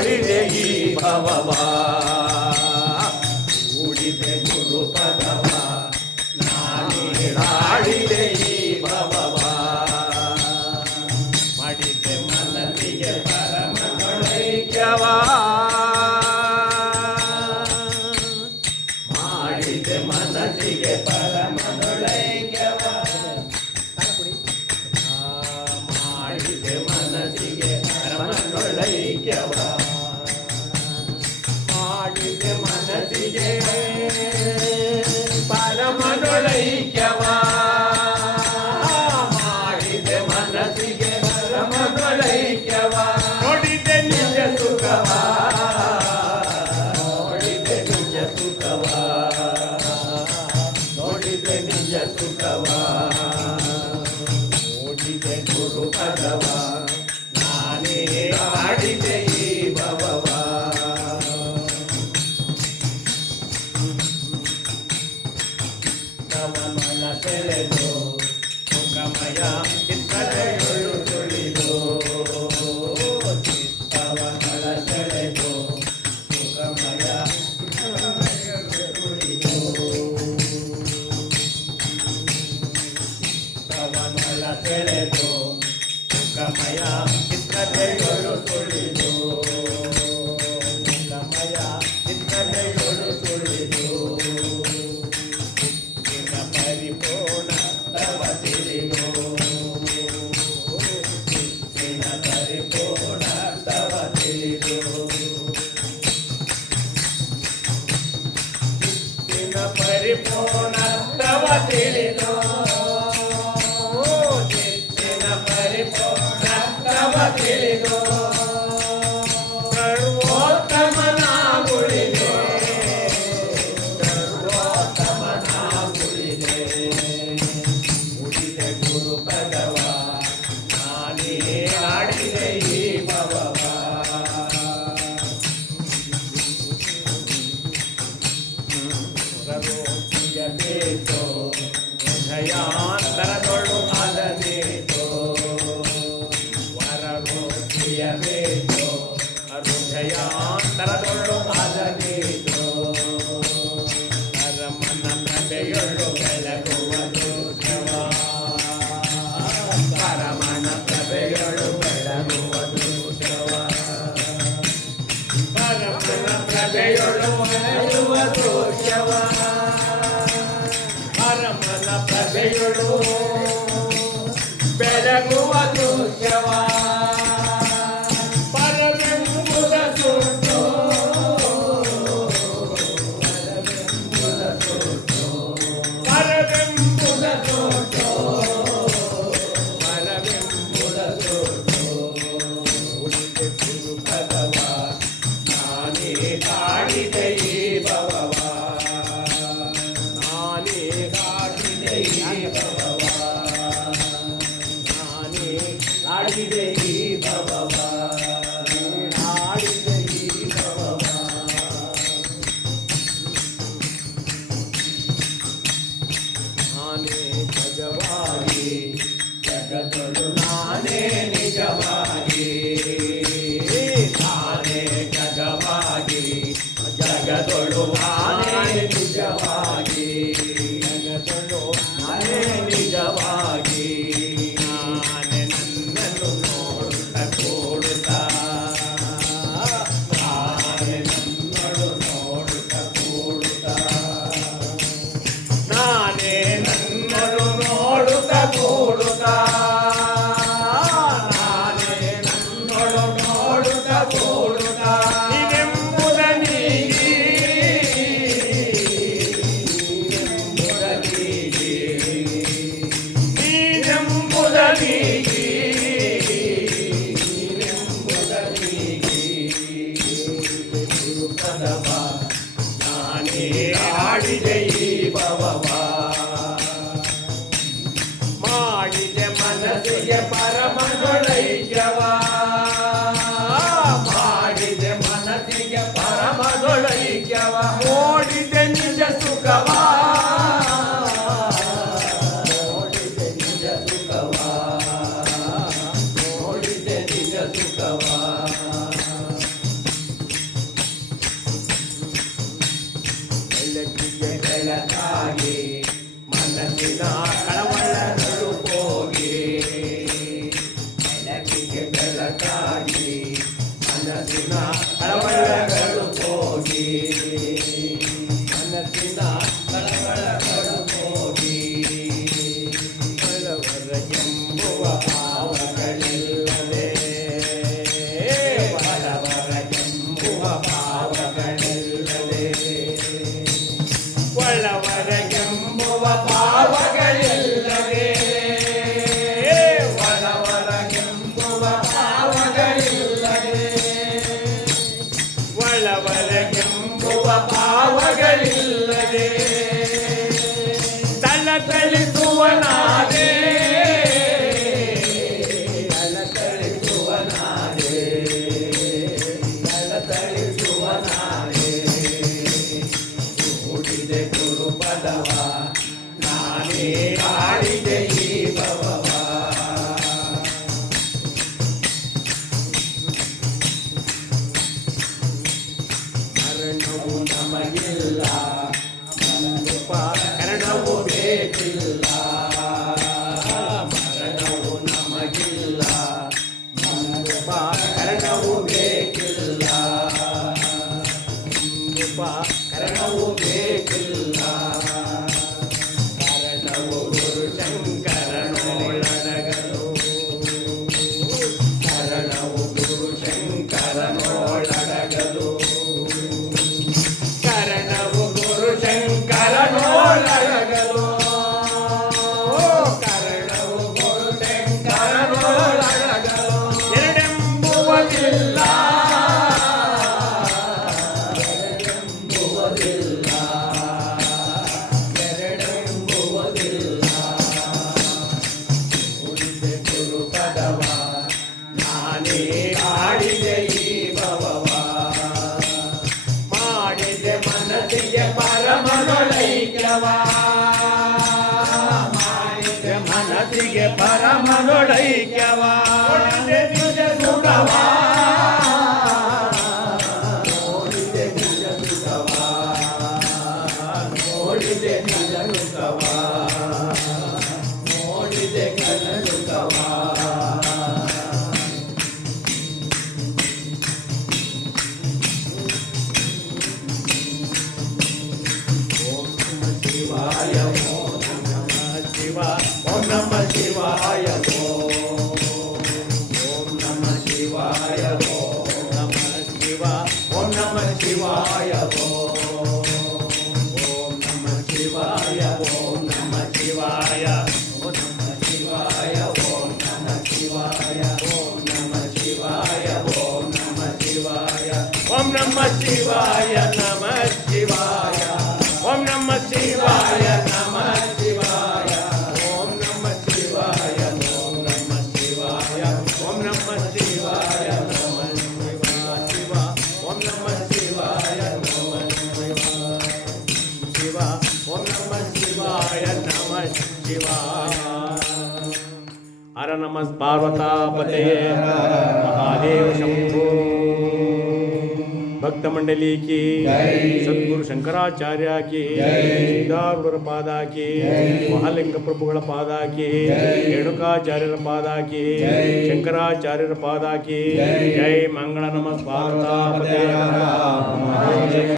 ಆಡಿದೆ ಈ ಭವವ ಕೂಡಿದೆ ಗುರು ಪದವ ನಾನೇ ಆಡಿದೆ ಈ ಭವವ ಮಾಡಿದೆ ಮನಸ್ಸಿಗೆ ಪರಮಗಳೈಕ್ಯವ ಮಾಡಿದೆ ಮನಸ್ಸಿಗೆ ಪರಮಗಳೈಕ್ಯವ ಮಾಡಿದೆ ಮನಸ್ಸಿಗೆ ಪರಮಗಳೈಕ್ಯವ ಮಾಡಿದೆ ಮನಸ್ಸಿಗೆ ಪರಮಗಳೈಕ್ಯವ ಮಾಡಿದೆ ಮನಸ್ಸಿಗೆ ಪರಮಗಳೈಕ್ಯವ ನೋಡಿದೆ ನಿಜ ಸುಖವ ನೋಡಿದೆ ನಿಜ ಸುಖವ ನೋಡಿದೆ ನಿಜ ಸುಖವ ನೋಡಿದೆ ಗುರು ಪದವ ನಾನೇ ಆಡಿದೆ ಈ ಭವವ ಕವನ ಸೆಳೆದು ಸುಖಮಯ ಚಿತ್ತಲೆಯೊಳು ತುಳಿದು ಚಿತ್ತವಗಳ ಸೆಳೆದು ಸುಖಮಯ ತುಳಿದು ಕವನಗಳ ಸೆಳೆದು ಸುಖಮಯ ಚಿತ್ತಲೆಯೊಳು ತುಳಿದು ಸುಖಮಯ ಚಿತ್ತಲೆಯೊಳು ತುಳಿದು ಪರಿಪೂರ್ಣ ತವ ತಿಳಿದು ಪರಿಪೂರ್ಣ ತವ ತಿಳಿದು ಪರಿಪೂರ್ಣ ತವ ತಿಳಿದು ಪರಿಪೂರ್ಣ ತವ ತಿಳಿದು ಸರ್ವೋತ್ತಮನ ಗುಳಿಗೆ ಸರ್ವೋತ್ತಮನ ಗುಳಿಗೆ ಉಳಿದೆ ಗುರು ಪದವ ನಾನೇ ಆಡಿದೆ ಈ ಭವವ ಸರ್ವೋಪಿಯಬೇಕೋ ಹೃದಯಾಂತರದೊಳು ಆದಬೇಕೋ ವರಗೋಪಿಯಬೇಕೋ ಹೃದಯಾಂತರದೊಳು ಆದಬೇಕೋ ಪರಮನ ಪ್ರಭೆಯೊಳು ಬೆಳಗುವ ದೂರವ ಪರಮನ ಪ್ರಭೆಯೊಳು ಬೆಳಗುವ ದೂರವ ಪರಮನ ಪ್ರಭೆಯೊಳು ಬೆಳಗುವ ದೋಷವ ಪರಮನ ಪ್ರಭೆಯೊಳು ಬೆಳಗುವ ದೋಷವ ಪರವೆಂಬುದ ಸುಟ್ಟು ಪರವೆಂಬುದ ಸುಟ್ಟು ಪರವೆಂಬುದ ಸುಟ್ಟು ಉಳಿದೆ ಗುರು ಪದವ ನಾನೇ ಆಡಿದೆ ಈ ಭವವ ನಾನೇ ಆಡಿದೆ ಈ ಭವವ ನಾನೇ ಆಡಿದೆ ಈ ಭವವ ಆಡಿದೆ ಈ ಭವವ ನಾನೇ ನಿಜವಾಗಿ ಜಗತ್ತೊಳು ನಾನೇ ನಿಜವಾಗಿ ನಾನೇ ಜಗವಾಗಿ ಜಗತ್ತೊಳು ನಾನೇ ನಿಜವಾಗಿ ಜಗತ್ತೊಳು ನಾನೇ ನಿಜವಾಗಿ ನಾನೇ ನನ್ನನ್ನು ನೋಡುತ್ತ ಕೂಡುತ್ತಾ ಬಾಳಿಗೆ ಬೆಳಕಾಗಿ ಮನಸ್ಸಿನ ಕಳವಳಗಳು ಹೋಗಿ ಮನಸ್ಸಿನ ಕಳವಳಗಳು ಹೋಗಿ ಬಡವರ ಎಂಬುವ ಭಾವಗಳಿಲ್ಲದೆ ಬಡವರ ಎಂಬುವ ಭಾವಗಳಿಲ್ಲದೆ ಒಳ್ಳವರ ಎಂಬುವ ಭಾವಗಳಿಲ್ಲದೆ ಒಳವರ ಎಂಬುವ ಭಾವಗಳಿಲ್ಲದೆ ಒಳವರ ಎಂಬುವ ಭಾವಗಳಿಲ್ಲದೆ ತಳತಳಿಸುವನಾದೆ ತಳತಳಿಸುವನಾದೆ ತಳತಳಿಸುವನಾದೆ ಕೂಡಿದೆ ಗುರುಪದವ ನಾನೇ ಆಡಿದೆ ಈ ಭವವ ಮರಣವು ನಮಗಿಲ್ಲ ಕರಣವು ಬೇಕಿಲ್ಲ ಮರಣವು ನಮಗಿಲ್ಲ ಕರಣವು ಬೇಕಿಲ್ಲ ಕರಣವು ಬೇಕಿಲ್ಲ ಕರಣವು ಗುರು ಶಂಕರನೊಳಡಗಲು ಕರಣವು ಗುರು ಶಂಕರನೊಳಡಗಲು ಕರಣವು ಗುರು ಶಂಕರನೊಳಡಗಲು ಕರಣವು ಗುರು ಶಂಕರನೊಳಡಗಲು ಎರಡೆಂಬುವುದಿಲ್ಲ ಎರಡೆಂಬುವುದಿಲ್ಲ ಉಳಿದೆ ಗುರುಪದವ ನಾನೇ ಆಡಿದೆ ಈ ಭವವ ಮಾಡಿದೆ ಮನಸ್ಸಿಗೆ ಪರಮನೊಳೈಕ್ಯವ ಮಾಡಿದೆ ಮನಸ್ಸಿಗೆ ಪರಮನೊಳೈಕ್ಯವ ನೋಡಿದೆ ನಿಜ ಸುಖವ ನೋಡಿದೆ ನಿಜ ಸುಖವ ನೋಡಿದೆ ನಿಜ ಸುಖವ ನೋಡಿದೆ ಘನ ಸುಖವ ಶಿವಾಯ ಓಂ ನಮಃ ಶಿವಾಯ ಓಂ ನಮಃ ಶಿವಾಯ ಓಂ ನಮಃ ಶಿವಾಯ ಓಂ ನಮಃ ಶಿವಾಯ ಓಂ ನಮಃ ಶಿವಾಯ ಓಂ ನಮಃ ಶಿವಾಯ ಓಂ ನಮಃ ಶಿವಾಯ ಓಂ ನಮಃ ಶಿವಾಯ ಓಂ ನಮಃ ಶಿವಾಯ ಓಂ ನಮಃ ಶಿವಾಯ ಓಂ ನಮಃ ಶಿವಾಯ ಓಂ ನಮಃ ಶಿವಾಯ ನಮಃ ಶಿವಾಯ ಓಂ ನಮಃ ಶಿವಾಯ ನಮಃ ಶಿವಾಯ ಓಂ ನಮಃ ಶಿವಾಯ ಓಂ ನಮಃ ಶಿವಾಯ ಓಂ ನಮಃ ಶಿವಾಯ ನಮಃ ಶಿವ ಓಂ ನಮಃ ಶಿವಾಯ ನಮಃ ಶಿವ ಓಂ ನಮಃ ಶಿವಾಯ ನಮಃ ಶಿವಾಯ ಹರ ನಮಃ ಪಾರ್ವತಾಪತೆ ಮಹಾದೇವ ಶಂಭೋ भक्त मंडली की सद्गुरु शंकराचार्य की सिद्धारूढ़ पाद की महालिंग प्रभुಗಳ पाद की रेणुकाचार्यर पाद की शंकराचार्यर पाद की जय मंगल नमः पार्वतापते